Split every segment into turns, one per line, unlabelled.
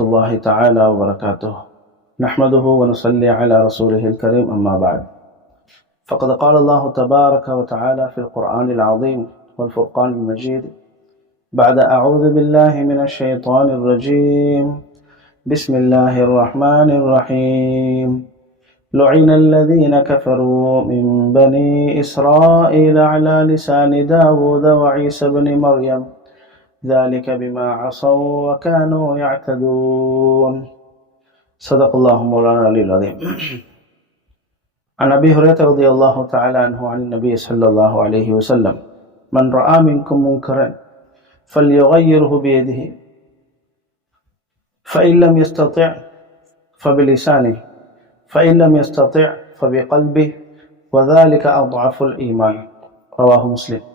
الله تعالى وبركاته. نحمده ونصلي على رسوله الكريم أما بعد. فقد قال الله تبارك وتعالى في القرآن العظيم والفرقان المجيد بعد أعوذ بالله من الشيطان الرجيم. بسم الله الرحمن الرحيم. لعن الذين كفروا من بني إسرائيل على لسان داود وعيسى بن مريم. ذلك بما عصوا وكانوا يعتدون. صدق الله مولانا العلي العظيم. عن أبي هريرة رضي الله تعالى عنه عن النبي صلى الله عليه وسلم. من رأى منكم منكرا فليغيره بيده. فإن لم يستطع فبلسانه. فإن لم يستطع فبقلبه. وذلك أضعف الإيمان. رواه مسلم.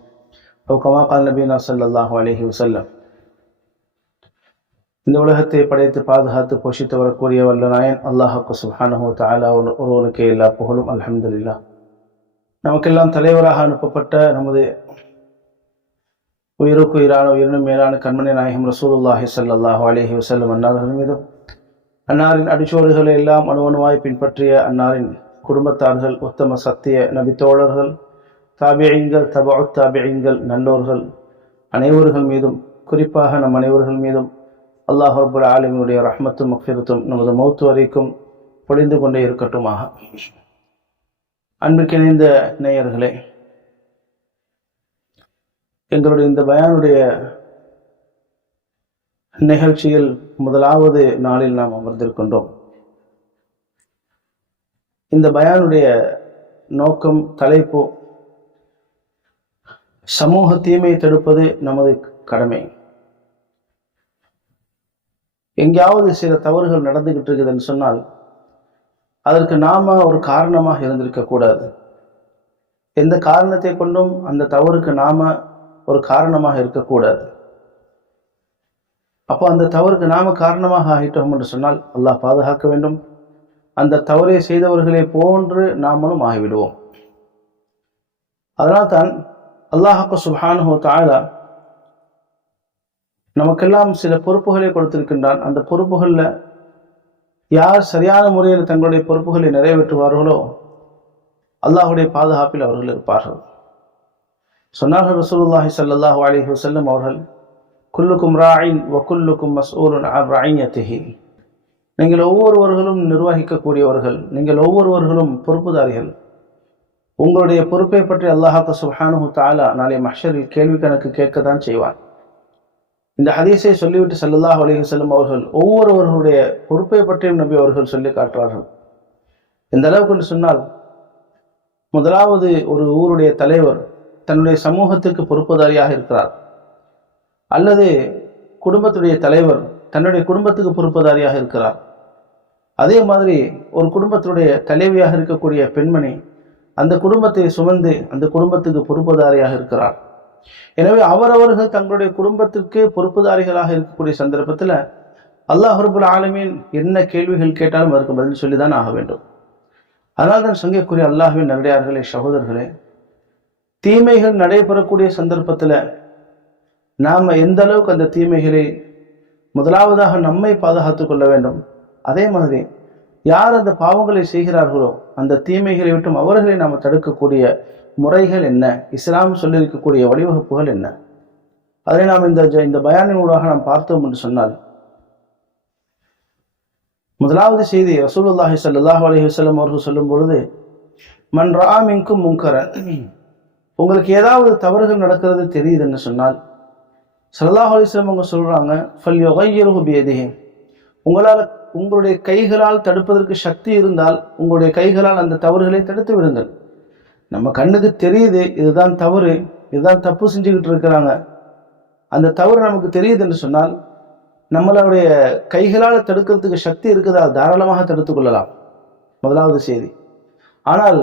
ஓ comma கால் நபீனா சல்லாஹ் அலஹி வசல்லம் இந்த உலகத்தை படைத்து பாதுகாத்து போஷித்து வரக்கூடிய வல்ல நாயன் அல்லாஹுக்கு சுஹானஹு தாலா ஒருவனுக்கே எல்லா புகழும் அலமதுல்லா நமக்கெல்லாம் தலைவராக அனுப்பப்பட்ட நமது உயிருக்கு உயிரான உயிரினும் மேலான கண்மணி நாயகம் ரசூலுல்லாஹி சல்லாஹு அலஹி வசல்லம் அன்னார்கள் மீதும் அன்னாரின் அடிச்சோடுகளை எல்லாம் அணுவணுவாய் பின்பற்றிய அன்னாரின் குடும்பத்தார்கள் உத்தம சத்திய நபித்தோழர்கள் தாபியங்கள் தபா தாபியங்கள் நல்லோர்கள் அனைவர்கள் மீதும் குறிப்பாக நம் அனைவர்கள் மீதும் அல்லாஹ் ரபுல் ஆலமினுடைய ரஹ்மத்தும் மக்ஃபிரத்தும் நமது மௌத்து வரைக்கும் பொழிந்து கொண்டே இருக்கட்டுமாக. அன்பிற்கிணைந்த நேயர்களே எங்களுடைய இந்த பயானுடைய நிகழ்ச்சியில் முதலாவது நாளில் நாம் அமர்ந்திருக்கின்றோம். இந்த பயானுடைய நோக்கம் தலைப்பு சமூக தீமையை தடுப்பது நமது கடமை. எங்கேயாவது சில தவறுகள் நடந்துகிட்டு இருக்குதுன்னு சொன்னால் அதற்கு நாம ஒரு காரணமாக இருந்திருக்க கூடாது. எந்த காரணத்தை கொண்டும் அந்த தவறுக்கு நாம ஒரு காரணமாக இருக்கக்கூடாது அப்போ அந்த தவறுக்கு நாம காரணமாக ஆகிட்டோம் என்று சொன்னால் அல்லாஹ் பாதுகாக்க வேண்டும். அந்த தவறை செய்தவர்களை போன்று நாமளும் ஆகிவிடுவோம். அதனால்தான் அல்லாஹாக்கு சுபானு தாழா நமக்கெல்லாம் சில பொறுப்புகளை கொடுத்திருக்கின்றான். அந்த பொறுப்புகளில் யார் சரியான முறையில் தங்களுடைய பொறுப்புகளை நிறைவேற்றுவார்களோ அல்லாஹுடைய பாதுகாப்பில் அவர்கள் இருப்பார்கள். சொன்னார்கள் ரசூலுல்லாஹி சல்லாஹூ அலிஹி வசல்லம் அவர்கள் குல்லுக்கும் ராயின் வக்குல்லுக்கும் மசூலுன் ராயியத்திஹி நீங்கள் ஒவ்வொருவர்களும் நிர்வகிக்கக்கூடியவர்கள் நீங்கள் ஒவ்வொருவர்களும் பொறுப்புதாரிகள். உங்களுடைய பொறுப்பை பற்றி அல்லாஹாக்கு சுஹானு தாலா நாளை மஷரில் கேள்வி கணக்கு கேட்க தான் செய்வார். இந்த ஹதீஸை சொல்லிவிட்டு சல்லாஹ் அலி செல்லும் அவர்கள் ஒவ்வொருவர்களுடைய பொறுப்பை பற்றியும் நபி அவர்கள் சொல்லி காட்டுறார்கள். இந்த அளவுக்கு என்று சொன்னால் முதலாவது ஒரு ஊருடைய தலைவர் தன்னுடைய சமூகத்திற்கு பொறுப்புதாரியாக இருக்கிறார். அல்லது குடும்பத்துடைய தலைவர் தன்னுடைய குடும்பத்துக்கு பொறுப்புதாரியாக இருக்கிறார். அதே மாதிரி ஒரு குடும்பத்துடைய தலைவியாக இருக்கக்கூடிய பெண்மணி அந்த குடும்பத்தை சுமந்து அந்த குடும்பத்துக்கு பொறுப்புதாரியாக இருக்கிறார். எனவே அவரவர்கள் தங்களுடைய குடும்பத்திற்கு பொறுப்புதாரிகளாக இருக்கக்கூடிய சந்தர்ப்பத்தில் அல்லாஹ் ரபுல் ஆலமீன் என்ன கேள்விகள் கேட்டாலும் அதற்கு பதில் சொல்லி தான் ஆக வேண்டும். அதனால் தான் சங்கக்கூடிய அல்லாஹுவின் நகடையார்களே சகோதரர்களே தீமைகள் நடைபெறக்கூடிய சந்தர்ப்பத்தில் நாம் எந்த அளவுக்கு அந்த தீமைகளை முதலாவதாக நம்மை பாதுகாத்து கொள்ள வேண்டும். அதே மாதிரி யார் அந்த பாவங்களை செய்கிறார்களோ அந்த தீமைகளை விட்டும் அவர்களை நாம் தடுக்கக்கூடிய முறைகள் என்ன? இஸ்லாம் சொல்லியிருக்கக்கூடிய வழிவகுப்புகள் என்ன? அதை நாம் இந்த இந்த பயானினூடாக நாம் பார்த்தோம் என்று சொன்னால் முதலாவது செய்தி ரசூலுல்லாஹி சல்லாஹ் அலஹி வல்லம் அவர்கள் சொல்லும் பொழுது மன் ராமிங்கும் முங்கரன் உங்களுக்கு ஏதாவது தவறுகள் நடக்கிறது தெரியுதுன்னு சொன்னால் சல்லாஹ் அலிஸ்லம் அவங்க சொல்கிறாங்க ஃபல் யொகையருகு பேதிகே உங்களால் உங்களுடைய கைகளால் தடுப்பதற்கு சக்தி இருந்தால் உங்களுடைய கைகளால் அந்த தவறுகளை தடுத்து விடுங்கள். நம்ம கண்ணுக்கு தெரியுது இதுதான் தவறு இதுதான் தப்பு செஞ்சுக்கிட்டு இருக்கிறாங்க. அந்த தவறு நமக்கு தெரியுதுன்னு சொன்னால் நம்மளுடைய கைகளால் தடுக்கிறதுக்கு சக்தி இருக்குதா தாராளமாக தடுத்து கொள்ளலாம். முதலாவது செய்தி. ஆனால்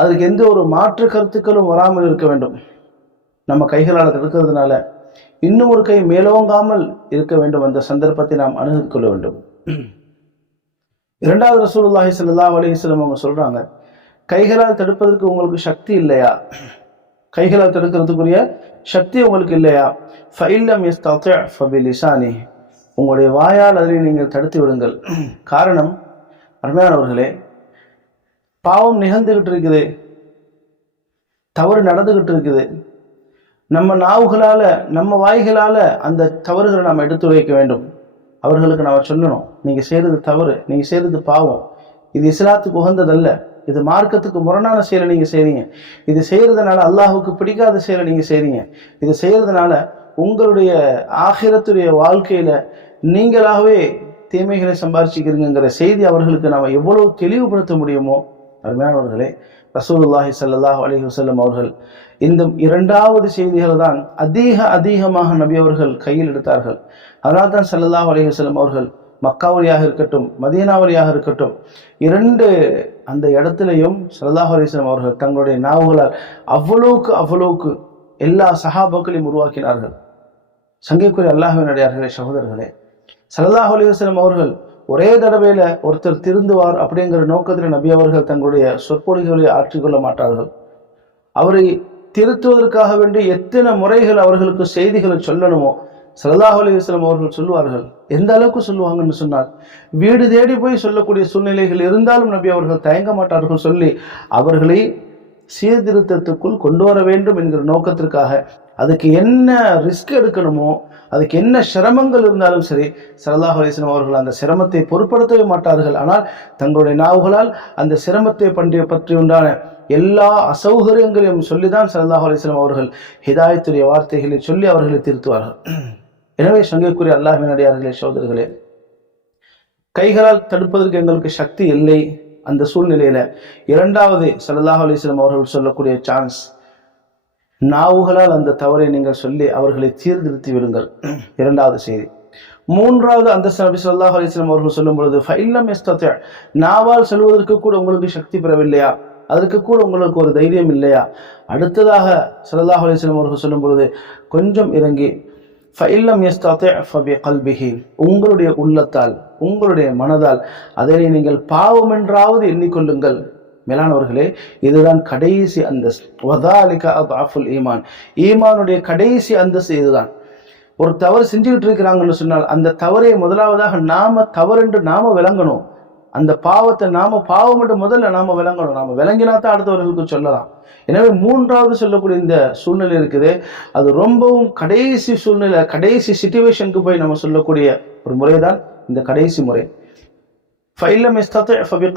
அதற்கு எந்த ஒரு மாற்று கருத்துக்களும் வராமல் இருக்க வேண்டும். நம்ம கைகளால் தடுக்கிறதுனால இன்னும் ஒரு கை மேலோங்காமல் இருக்க வேண்டும் அந்த சந்தர்ப்பத்தை நாம் அணுகிக் கொள்ள வேண்டும். இரண்டாவது ரசூலுல்லாஹி சல்லா அலிஹிஸ்லம் அவங்க சொல்றாங்க கைகளால் தடுப்பதற்கு உங்களுக்கு சக்தி இல்லையா? கைகளால் தடுக்கிறதுக்குரிய சக்தி உங்களுக்கு இல்லையா? ஃபைல்லம் எஸ் ஃபபிலிசானி உங்களுடைய வாயால் அதனை நீங்கள் தடுத்து விடுங்கள். காரணம் அருமையானவர்களே பாவம் நிகழ்ந்துகிட்டு இருக்குது தவறு நடந்துகிட்டு இருக்குது. நம்ம நாவுகளால் நம்ம வாய்களால் அந்த தவறுகளை நாம் எடுத்து வைக்க வேண்டும். அவர்களுக்கு நாம் சொல்லணும் நீங்கள் செய்கிறது தவறு நீங்கள் செய்கிறது பாவம். இது இஸ்லாத்துக்கு உகந்ததல்ல. இது மார்க்கத்துக்கு முரணான செயலை நீங்கள் செய்கிறீங்க இது செய்கிறதுனால அல்லாஹுக்கு பிடிக்காத செயலை நீங்கள் செய்கிறீங்க இது செய்கிறதுனால உங்களுடைய ஆகிரத்துடைய வாழ்க்கையில் நீங்களாகவே தீமைகளை சம்பாரிச்சிக்கிறீங்கிற செய்தி அவர்களுக்கு நாம் எவ்வளவு தெளிவுபடுத்த முடியுமோ அருமையானவர்களே ரசூலுல்லாஹி சல்லாஹ் அலி வசல்லம் அவர்கள் இந்த இரண்டாவது செய்திகள் தான் அதிக அதிகமாக நபி அவர்கள் கையில் எடுத்தார்கள். அதனால் தான் ஸல்லல்லாஹு அலைஹி அவர்கள் அவர்கள் மக்காவலியாக இருக்கட்டும் மதீனாவலியாக இருக்கட்டும் இரண்டு அந்த இடத்துலையும் ஸல்லல்லாஹு அலைஹி அவர்கள் தங்களுடைய நாவுகளால் அவ்வளோக்கு அவ்வளோக்கு எல்லா சஹாபாக்களையும் உருவாக்கினார்கள். சங்கைக்குரிய அல்லாஹ்வின் அடையார்களே சகோதரர்களே ஸல்லல்லாஹு அலைஹி அவர்கள் ஒரே தடவையில் ஒருத்தர் திருந்துவார் அப்படிங்கிற நோக்கத்தில் நபி அவர்கள் தங்களுடைய சொற்பொழிகளை ஆற்றிக்கொள்ள மாட்டார்கள். அவரை திருத்துவதற்காக வேண்டி எத்தனை முறைகள் அவர்களுக்கு செய்திகளை சொல்லணுமோ ஸல்லல்லாஹு அலைஹி அவர்கள் சொல்லுவார்கள். எந்த அளவுக்கு சொல்லுவாங்கன்னு சொன்னார் வீடு தேடி போய் சொல்லக்கூடிய சூழ்நிலைகள் இருந்தாலும் நபி அவர்கள் தயங்க மாட்டார்கள் சொல்லி அவர்களை சீர்திருத்தத்துக்குள் கொண்டு வர வேண்டும் என்கிற நோக்கத்திற்காக அதுக்கு என்ன ரிஸ்க் எடுக்கணுமோ அதுக்கு என்ன சிரமங்கள் இருந்தாலும் சரி சல்லாஹ் அலிஸ்லாம் அவர்கள் அந்த சிரமத்தை பொருட்படுத்தவே மாட்டார்கள். ஆனால் தங்களுடைய நாவுகளால் அந்த சிரமத்தை பற்றிய பற்றி உண்டான எல்லா அசௌகரியங்களையும் சொல்லிதான் சல்லாஹ் அலிஸ்லாம் அவர்கள் ஹிதாயத்துடைய வார்த்தைகளை சொல்லி அவர்களை திருத்துவார்கள். எனவே சங்கைக்குரிய அல்லாஹின் அடியார்களே சோதர்களே கைகளால் தடுப்பதற்கு எங்களுக்கு சக்தி இல்லை. அந்த சூழ்நிலையில இரண்டாவது சல்லாஹ் அலிஸ்லாம் அவர்கள் சொல்லக்கூடிய சான்ஸ் நாவுகளால் அந்த தவறை நீங்கள் சொல்லி அவர்களை சீர்திருத்தி விடுங்கள். இரண்டாவது செய்தி மூன்றாவது அந்த நபி சொல்லாஹ் அலிஸ்லாம் அவர்கள் சொல்லும் பொழுது ஃபைல்லம் எஸ்தத்யா நாவால் செல்வதற்கு கூட உங்களுக்கு சக்தி பெறவில்லையா? அதற்கு கூட உங்களுக்கு ஒரு தைரியம் இல்லையா? அடுத்ததாக சல்லாஹ் அலிஸ்லம் அவர்கள் சொல்லும் பொழுது கொஞ்சம் இறங்கி ஃபைல்லம் எஸ்தாத்தே ஃபபி கல்பிஹி உங்களுடைய உள்ளத்தால் உங்களுடைய மனதால் அதனை நீங்கள் பாவம் என்றாவது எண்ணிக்கொள்ளுங்கள். மேலானவர்களே இதுதான் கடைசி அந்தஸ்து. வதாலிகா அஃபுல் ஈமான். ஈமானுடைய கடைசி அந்தஸ்து இதுதான். ஒரு தவறு செஞ்சுக்கிட்டு இருக்கிறாங்கன்னு சொன்னால் அந்த தவறை முதலாவதாக நாம என்று நாம விளங்கணும். அந்த பாவத்தை நாம பாவம் மட்டும் முதல்ல நாம விளங்கணும். நாம விளங்கினா தான் அடுத்தவர்களுக்கு சொல்லலாம். எனவே மூன்றாவது சொல்லக்கூடிய இந்த சூழ்நிலை இருக்குது. அது ரொம்பவும் கடைசி சூழ்நிலை கடைசி சுச்சுவேஷனுக்கு போய் நம்ம சொல்லக்கூடிய ஒரு முறை தான் இந்த கடைசி முறை. ஃபைலம்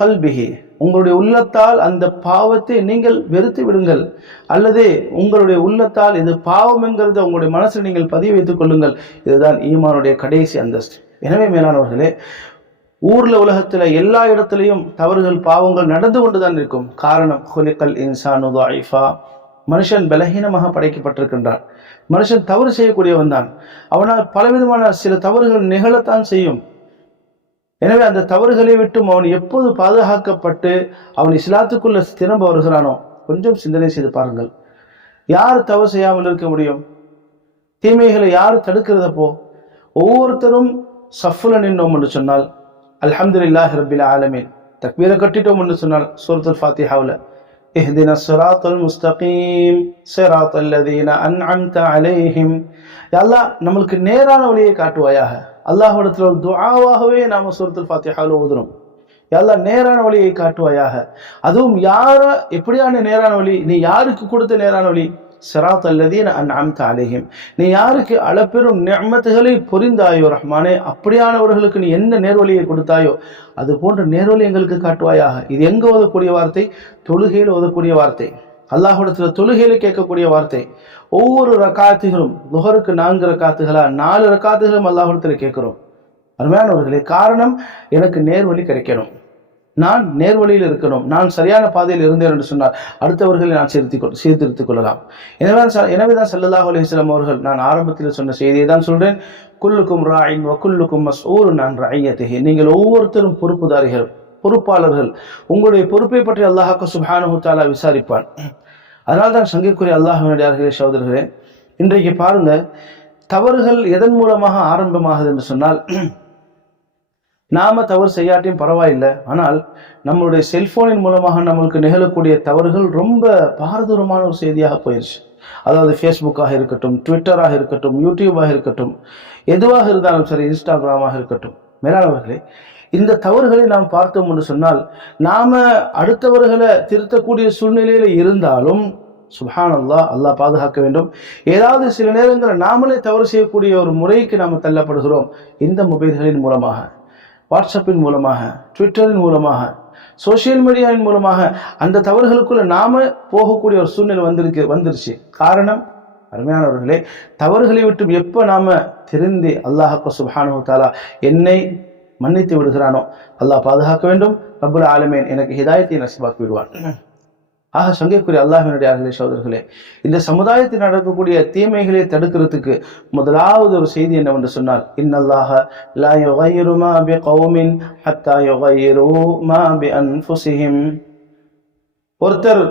கல்பிஹி உங்களுடைய உள்ளத்தால் அந்த பாவத்தை நீங்கள் வெறுத்து விடுங்கள். அல்லது உங்களுடைய உள்ளத்தால் இது பாவம் என்கிறத உங்களுடைய மனசில் நீங்கள் பதிவு வைத்துக் கொள்ளுங்கள். இதுதான் ஈமானுடைய கடைசி அந்தஸ்து. எனவே மேலானவர்களே ஊர்ல உலகத்துல எல்லா இடத்துலையும் தவறுகள் பாவங்கள் நடந்து கொண்டுதான் இருக்கும். காரணம் ஹுலிக்கல் இன்சானு தாயிஃபா மனுஷன் பலகீனமாக படைக்கப்பட்டிருக்கின்றான். மனுஷன் தவறு செய்யக்கூடியவன் தான். அவனால் பலவிதமான சில தவறுகள் நிகழத்தான் செய்யும். எனவே அந்த தவறுகளை விட்டும் அவன் எப்போது பாதுகாக்கப்பட்டு அவன் இஸ்லாத்துக்குள்ள திரும்ப வருகிறானோ கொஞ்சம் சிந்தனை செய்து பாருங்கள். யார் தவறு செய்யாமல் இருக்க முடியும்? தீமைகளை யார் தடுக்கிறதப்போ? ஒவ்வொருத்தரும் சஃபுல நின்றோம் என்று சொன்னால் அல்ஹம்துலில்லாஹி ரபில் ஆலமீன் தக்பீரை கட்டிட்டோம் என்று சொன்னால் சூரத்துல் ஃபாத்திஹாவில் اهدنا الصراط المستقيم صراط الذين أنعمت عليهم யா அல்லாஹ் நம்மளுக்கு நேரான வழியை காட்டுவாயாக அல்லாஹ்விடத்தில் ஒரு துஆவாகவே நாம சூரத்துல் ஃபாத்திஹாவில் ஓதுறோம் யா நேரான வழியை காட்டுவாயாக அதுவும் யார எப்படியான நேரான வழி நீ யாருக்கு கொடுத்த நேரான வழி சிராத் அல்லதீன் அன் அம்த அலைஹிம். நீ யாருக்கு அளப்பெரும் நியமத்துகளை புரிந்தாயோ ரஹ்மானே அப்படியானவர்களுக்கு நீ என்ன நேர்வழியை கொடுத்தாயோ அது போன்ற நேர்வழி எங்களுக்கு காட்டுவாயாக. இது எங்கே ஓதக்கூடிய வார்த்தை? தொழுகையில் ஓதக்கூடிய வார்த்தை. அல்லாஹிடத்தில் தொழுகையில் கேட்கக்கூடிய வார்த்தை. ஒவ்வொரு ரக்காத்துகளும் லுகருக்கு நான்கு ரக்காத்துகளா நாலு ரக்காத்துகளும் அல்லாஹிடத்தில் கேட்குறோம். அருமையானவர்களே காரணம் எனக்கு நேர்வழி கிடைக்கணும். நான் நேர்வழியில் இருக்கணும். நான் சரியான பாதையில் இருந்தேன் என்று சொன்னால் அடுத்தவர்களை நான் சீர்த்தி சீர்திருத்திக் கொள்ளலாம். எனவே எனவேதான் சல்லல்லாஹு அலிஸ்லாம் அவர்கள் நான் ஆரம்பத்தில் சொன்ன செய்தியை தான் சொல்றேன். குல்லுக்கும் ராயின் வக்குல்லுக்கும் மஸ்ஊர் நான் ராயத்திகி நீங்கள் ஒவ்வொருத்தரும் பொறுப்புதாரிகள் பொறுப்பாளர்கள். உங்களுடைய பொறுப்பை பற்றி அல்லாஹாக்கு சுபானு தாலா விசாரிப்பான். அதனால்தான் தான் சங்கைக்குரிய அல்லாஹினுடையார்களே சகோதரர்களே இன்றைக்கு பாருங்க தவறுகள் எதன் மூலமாக ஆரம்பமாகுது என்று சொன்னால் நாம தவறு செய்யாட்டியும் பரவாயில்லை. ஆனால் நம்மளுடைய செல்போனின் மூலமாக நம்மளுக்கு நிகழக்கூடிய தவறுகள் ரொம்ப பாரதூரமான ஒரு செய்தியாக போயிடுச்சு அதாவது ஃபேஸ்புக்காக இருக்கட்டும் ட்விட்டராக இருக்கட்டும் யூடியூபாக இருக்கட்டும் எதுவாக இருந்தாலும் சரி இன்ஸ்டாகிராமாக இருக்கட்டும். மேலானவர்களே இந்த தவறுகளை நாம் பார்த்தோம் என்று சொன்னால் நாம் அடுத்தவர்களை திருத்தக்கூடிய சூழ்நிலையில் இருந்தாலும் சுபஹான் அல்லா அல்லாஹ் பாதுகாக்க வேண்டும். ஏதாவது சில நேரங்களில் நாமளே தவறு செய்யக்கூடிய ஒரு முறைக்கு நாம் தள்ளப்படுகிறோம். இந்த மொபைல்களின் மூலமாக. வாட்ஸ்அப்பின் மூலமாக ட்விட்டரின் மூலமாக சோஷியல் மீடியாவின் மூலமாக அந்த தவறுகளுக்குள்ள நாம போகக்கூடிய ஒரு சூழ்நிலை வந்திருக்கு வந்துருச்சு. காரணம் அருமையானவர்களே தவறுகளை விட்டு எப்போ நாம தெரிந்து அல்லாஹ் சுபானு தாலா என்னை மன்னித்து விடுகிறானோ அல்லாஹ் பாதுகாக்க வேண்டும். ரபுல் ஆலமேன் எனக்கு ஹிதாயத்தை நசிபாக்கி விடுவான். ஆக சங்கைக்குரிய அல்லாஹினுடைய அருகிலே சோதர்களே இந்த சமுதாயத்தில் நடக்கக்கூடிய தீமைகளை தடுக்கிறதுக்கு முதலாவது ஒரு செய்தி என்னவென்று சொன்னால் இன்னல்லாஹ லா யுகையிரு பி கௌமின் ஹத்தா யுகையிரு மா பி அன்ஃபுஸிஹிம் ஒருத்தர்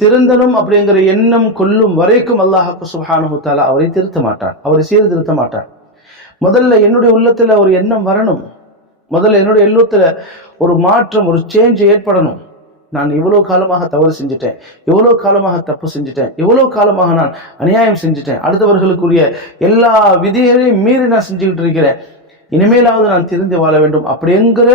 திருந்தனும் அப்படிங்கிற எண்ணம் கொள்ளும் வரைக்கும் அல்லாஹாக்கு சுப்ஹானஹு தஆலா அவரை திருத்த மாட்டான் அவரை சீர்திருத்த மாட்டான். முதல்ல என்னுடைய உள்ளத்துல ஒரு எண்ணம் வரணும். முதல்ல என்னுடைய எண்ணத்துல ஒரு மாற்றம் ஒரு சேஞ்ச் ஏற்படணும். நான் இவ்வளோ காலமாக தவறு செஞ்சுட்டேன் இவ்வளோ காலமாக தப்பு செஞ்சுட்டேன் இவ்வளோ காலமாக நான் அநியாயம் செஞ்சுட்டேன் அடுத்தவர்களுக்குரிய எல்லா விதிகளையும் மீறி நான் செஞ்சுக்கிட்டு இருக்கிறேன். இனிமேலாவது நான் திருந்தி வாழ வேண்டும் அப்படிங்கிற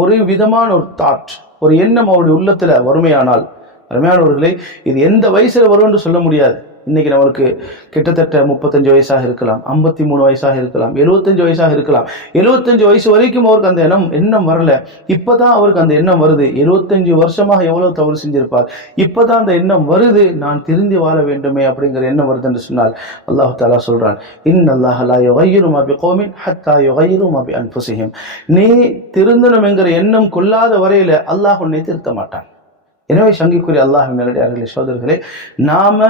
ஒரு விதமான ஒரு தாட் ஒரு எண்ணம் அவருடைய உள்ளத்தில் வறுமையானால். அருமையானவர்களே இது எந்த வயசில் வரும்னு சொல்ல முடியாது. இன்னைக்கு நம்மளுக்கு கிட்டத்தட்ட முப்பத்தஞ்சு வயசாக இருக்கலாம் ஐம்பத்தி மூணு வயசாக இருக்கலாம் எழுபத்தஞ்சு வயசாக இருக்கலாம். எழுபத்தஞ்சு வயசு வரைக்கும் அவருக்கு அந்த எண்ணம் எண்ணம் வரல. இப்போ தான் அவருக்கு அந்த எண்ணம் வருது. எழுபத்தஞ்சு வருஷமாக எவ்வளோ தவறு செஞ்சிருப்பார். இப்பதான் அந்த எண்ணம் வருது. நான் திருந்தி வாழ வேண்டுமே அப்படிங்கிற எண்ணம் வருது என்று சொன்னால் அல்லாஹு தாலா சொல்கிறான் இன் அல்லாஹ் அல்லா யுகையிரு மாபி கோமின் ஹத்தா யுகையிரு மாபி அன்புசிஹிம் நீ திருந்தணும் என்கிற எண்ணம் கொள்ளாத வரையில் அல்லாஹ் உன்னை திருத்த மாட்டான். எனவே சங்கிக்குரிய அல்லாஹ் நேரடியார்களே சோதர்களே நாம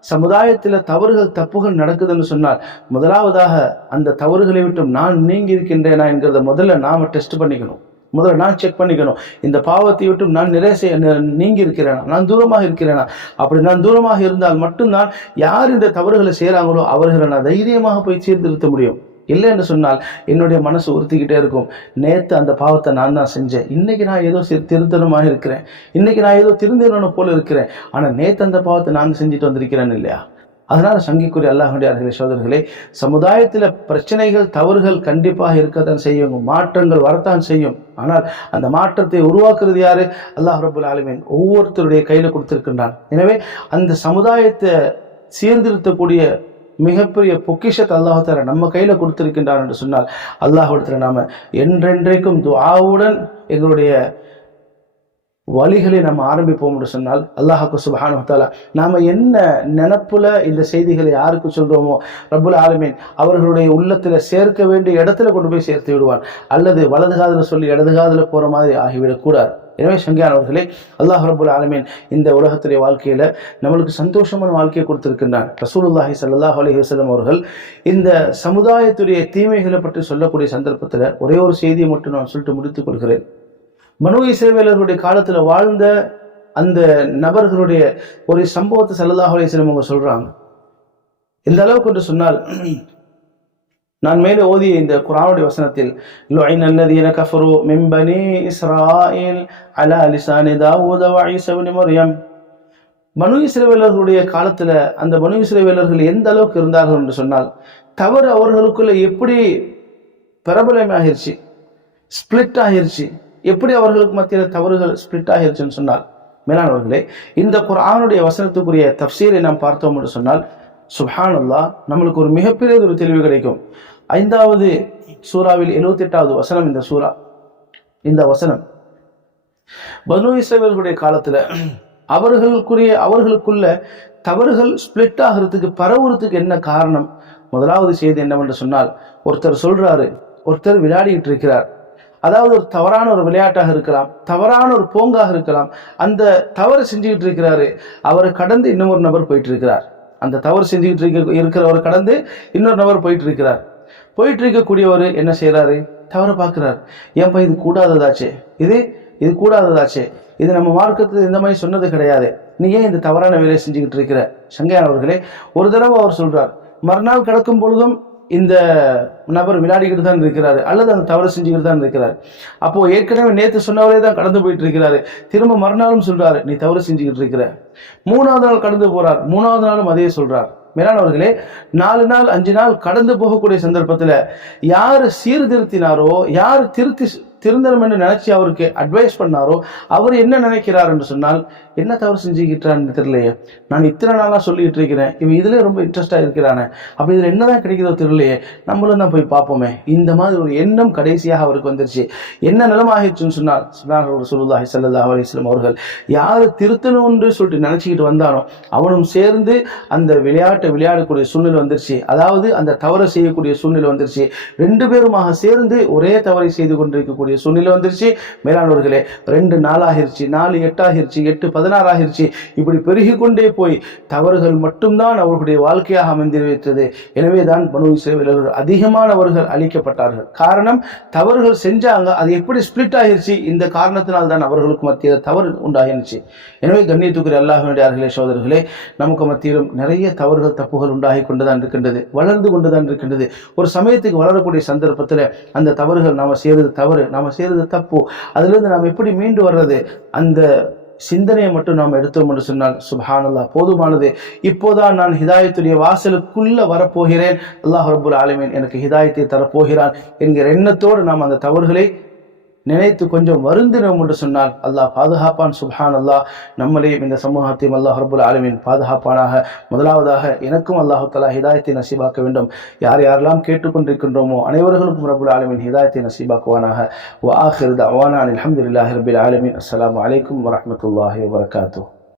சமுதாயத்தில் தவறுகள் தப்புகள் நடக்குதுன்னு சொன்னால் முதலாவதாக அந்த தவறுகளை விட்டும் நான் நீங்கி இருக்கின்றேனா என்கிறத முதல்ல நாம் டெஸ்ட் பண்ணிக்கணும். முதல்ல நான் செக் பண்ணிக்கணும். இந்த பாவத்தை விட்டும் நான் நிறைய செய்ய நீங்கி இருக்கிறேனா நான் தூரமாக இருக்கிறேனா? அப்படி நான் தூரமாக இருந்தால் மட்டும்தான் யார் இந்த தவறுகளை செய்கிறாங்களோ அவர்களை நான் தைரியமாக போய் சீர்திருத்த முடியும். இல்லை என்று சொன்னால் என்னுடைய மனசு உறுத்திக்கிட்டே இருக்கும். நேற்று அந்த பாவத்தை நான் தான் செஞ்சேன். இன்றைக்கி நான் ஏதோ சி- திருத்தனமாக இருக்கிறேன். இன்றைக்கி நான் ஏதோ திருந்தினவனை போல் இருக்கிறேன். ஆனால் நேற்று அந்த பாவத்தை நான் செஞ்சுட்டு வந்திருக்கிறேன் இல்லையா? அதனால் சங்கிக்குரிய அல்லாஹுடைய சோதர்களே சமுதாயத்தில் பிரச்சனைகள் தவறுகள் கண்டிப்பாக இருக்கத்தான் செய்யும். மாற்றங்கள் வரத்தான் செய்யும். ஆனால் அந்த மாற்றத்தை உருவாக்குறது யாரு? அல்லாஹ் ரபுல் ஆலமீன் ஒவ்வொருத்தருடைய கையில் கொடுத்துருக்கின்றான். எனவே அந்த சமுதாயத்தை சீர்திருத்தக்கூடிய மிகப்பெரிய பொக்கிஷத்தை அல்லாஹால நம்ம கையில் கொடுத்துருக்கின்றார் என்று சொன்னால் அல்லாஹ்விடத்தில் நாம என்றென்றைக்கும் துவாவுடன் எங்களுடைய வழிகளை நம்ம ஆரம்பிப்போம் என்று சொன்னால் அல்லாஹாக்கு சுபஹானஹு நாம் என்ன நினப்பில் இந்த செய்திகளை யாருக்கு சொல்கிறோமோ ரப்புல் ஆலமீன் அவர்களுடைய உள்ளத்தில் சேர்க்க வேண்டிய இடத்துல கொண்டு போய் சேர்த்து விடுவான் அல்லது வலது காதில் சொல்லி இடது காதில் போகிற மாதிரி ஆகிவிடக்கூடாது எனவே சங்கியானவர்களே அல்லாஹ் ரபுல் ஆலமீன் இந்த உலகத்துடைய வாழ்க்கையில் நம்மளுக்கு சந்தோஷமான வாழ்க்கையை கொடுத்திருக்கின்றான். ரசூலுல்லாஹி சல்லாஹ் அலி வஸ்லம் அவர்கள் இந்த சமுதாயத்துடைய தீமைகளை பற்றி சொல்லக்கூடிய சந்தர்ப்பத்தில் ஒரே ஒரு செய்தியை மட்டும் நான் சொல்லிட்டு முடித்துக் கொள்கிறேன். மனு இசைவேலர்களுடைய காலத்தில் வாழ்ந்த அந்த நபர்களுடைய ஒரு சம்பவத்தை ஸல்லல்லாஹு அலைஹி அவங்க சொல்கிறாங்க இந்த அளவுக்கு என்று சொன்னால் நான் மேலே ஓதிய இந்த குரானுடைய வசனத்தில் லுஐன அல்லதீன கஃபரு மின் பனி இஸ்ராயில் அலா லிசானி தாவூத வ ஈஸா இப்னு மனு பனு காலத்தில் அந்த மனு இஸ்ரவேலர்கள் எந்த அளவுக்கு இருந்தார்கள் என்று சொன்னால் தவறு அவர்களுக்குள்ள எப்படி பிரபலமாகிருச்சு ஸ்பிளிட் ஆகிருச்சு எப்படி அவர்களுக்கு மத்தியில் தவறுகள் ஸ்பிளிட் ஆகிருச்சுன்னு சொன்னால் மேலானவர்களே இந்த குரானுடைய வசனத்துக்குரிய தப்சீரை நாம் பார்த்தோம் என்று சொன்னால் சுஹானுல்லா நம்மளுக்கு ஒரு மிகப்பெரிய ஒரு தெளிவு கிடைக்கும். ஐந்தாவது சூறாவில் எழுபத்தி எட்டாவது வசனம் இந்த சூறா. இந்த வசனம். பனு இஸ்ரவேல்களுடைய காலத்தில் அவர்களுக்குரிய அவர்களுக்குள்ள தவறுகள் ஸ்பிளிட் ஆகிறதுக்கு பரவுறதுக்கு என்ன காரணம்? முதலாவது செய்தி என்னவென்று சொன்னால் ஒருத்தர் சொல்றாரு ஒருத்தர் விளையாடிட்டு இருக்கிறார். அதாவது ஒரு தவறான ஒரு விளையாட்டாக இருக்கலாம் தவறான ஒரு போங்காக இருக்கலாம் அந்த தவறு செஞ்சுக்கிட்டு இருக்கிறாரு அவரை கடந்து இன்னொரு நபர் போயிட்டு இருக்கிறார். அந்த தவறு செஞ்சுக்கிட்டு இருக்க இருக்கிறவரை கடந்து இன்னொரு நபர் போயிட்டு இருக்கிறார். போயிட்டு இருக்கக்கூடியவர் என்ன செய்கிறாரு தவற பார்க்கிறார். ஏன்பா இது கூடாததாச்சே? இது இது கூடாததாச்சே? இது நம்ம மார்க்கத்தில் இந்த மாதிரி சொன்னது கிடையாது. நீ ஏன் இந்த தவறான வேலையை செஞ்சுக்கிட்டு இருக்கிற? சங்கையானவர்களே ஒரு தடவை அவர் சொல்கிறார் மறுநாள் கிடக்கும் பொழுதும் இந்த நபர் விளையாடிக்கிட்டு தான் இருக்கிறாரு அல்லது அந்த தவறு செஞ்சுக்கிட்டு தான் இருக்கிறார். அப்போ ஏற்கனவே நேற்று சொன்னவரே தான் கடந்து போயிட்டு இருக்கிறாரு திரும்ப மறுநாளும் சொல்றாரு நீ தவறு செஞ்சுக்கிட்டு இருக்கிற. மூணாவது நாள் கடந்து போறார் மூணாவது நாளும் அதே சொல்றார். மேலானவர்களே நாலு நாள் அஞ்சு நாள் கடந்து போகக்கூடிய சந்தர்ப்பத்தில் யார் சீர்திருத்தினாரோ யார் திருத்தி திருந்தணும் என்று நினச்சி அவருக்கு அட்வைஸ் பண்ணாரோ அவர் என்ன நினைக்கிறார் என்று சொன்னால் என்ன தவறு செஞ்சுக்கிட்டான்னு தெரியலையே. நான் இத்தனை நாளாக சொல்லிக்கிட்டு இருக்கிறேன். இவன் இதில் ரொம்ப இன்ட்ரெஸ்டாக இருக்கிறானே. அப்போ இதில் என்னதான் கிடைக்கிறதோ தெரியலையே. நம்மளும் தான் போய் பார்ப்போமே. இந்த மாதிரி ஒரு எண்ணம் கடைசியாக அவருக்கு வந்துருச்சு. என்ன நிலமாகிடுச்சுன்னு சொன்னால் சுனார் சொல்லுல்லாஹி சல்லா அலிஸ்லம் அவர்கள் யார் திருத்தணும்னு சொல்லிட்டு நினச்சிக்கிட்டு வந்தானோ அவனும் சேர்ந்து அந்த விளையாட்டை விளையாடக்கூடிய சூழ்நிலை வந்துருச்சு. அதாவது அந்த தவறை செய்யக்கூடிய சூழ்நிலை வந்துருச்சு. ரெண்டு பேருமாக சேர்ந்து ஒரே தவறை செய்து கொண்டிருக்கக்கூடிய சூழ்நிலை வந்துருச்சு. மேலானவர்களே ரெண்டு நாளாகிருச்சு நாலு எட்டாகிருச்சு எட்டு பதினாறு ஆகிருச்சு இப்படி பெருகி கொண்டே போய் தவறுகள் மட்டும்தான் அவர்களுடைய வாழ்க்கையாக அமைந்திருக்கிறது. எனவே தான் பனு இஸ்ரேலர்கள் அதிகமானவர்கள் அழிக்கப்பட்டார்கள். காரணம் தவறுகள் செஞ்சாங்க அது எப்படி ஸ்பிளிட் ஆகிருச்சு? இந்த காரணத்தினால் தான் அவர்களுக்கு மத்தியில் தவறு உண்டாகிருச்சு. எனவே கண்ணியத்துக்குரிய அல்லாஹினுடைய சோதர்களே நமக்கு மத்தியிலும் நிறைய தவறுகள் தப்புகள் உண்டாகி கொண்டுதான் இருக்கின்றது வளர்ந்து கொண்டுதான் இருக்கின்றது. ஒரு சமயத்துக்கு வளரக்கூடிய சந்தர்ப்பத்தில் அந்த தவறுகள் நாம் செய்வது தவறு நாம் செய்கிறது தப்பு. அதுலேருந்து நாம் எப்படி மீண்டு வர்றது? அந்த சிந்தனையை மட்டும் நாம் எடுத்தோம் என்று சொன்னால் சுபஹானல்லா போதுமானது. இப்போதான் நான் ஹிதாயத்துடைய வாசலுக்குள்ள வரப்போகிறேன். அல்லாஹ் ரபுல் ஆலமீன் எனக்கு ஹிதாயத்தை தரப்போகிறான் என்கிற எண்ணத்தோடு நாம் அந்த தவறுகளை நினைத்து கொஞ்சம் வருந்தினோம் என்று சொன்னால் அல்லாஹ் பாதுகாப்பான் சுபஹான் அல்லாஹ் நம்மளையும் இந்த சமூகத்தையும் அல்லாஹ் ஹர்புல் ஆலமின் பாதுகாப்பானாக. முதலாவதாக எனக்கும் அல்லாஹு தலா ஹிதாயத்தை நசீபாக்க வேண்டும். யார் யாரெல்லாம் கேட்டுக்கொண்டிருக்கின்றோமோ அனைவர்களுக்கும் ரபுல் ஆலமின் ஹிதாயத்தை நசீபாக்குவானாக. வாஹிர் அவானான் அலமதுல்லாஹி ரபில் ஆலமின். அஸ்லாம் வலைக்கம் வரமத்துல்லாஹி வரகாத்தூ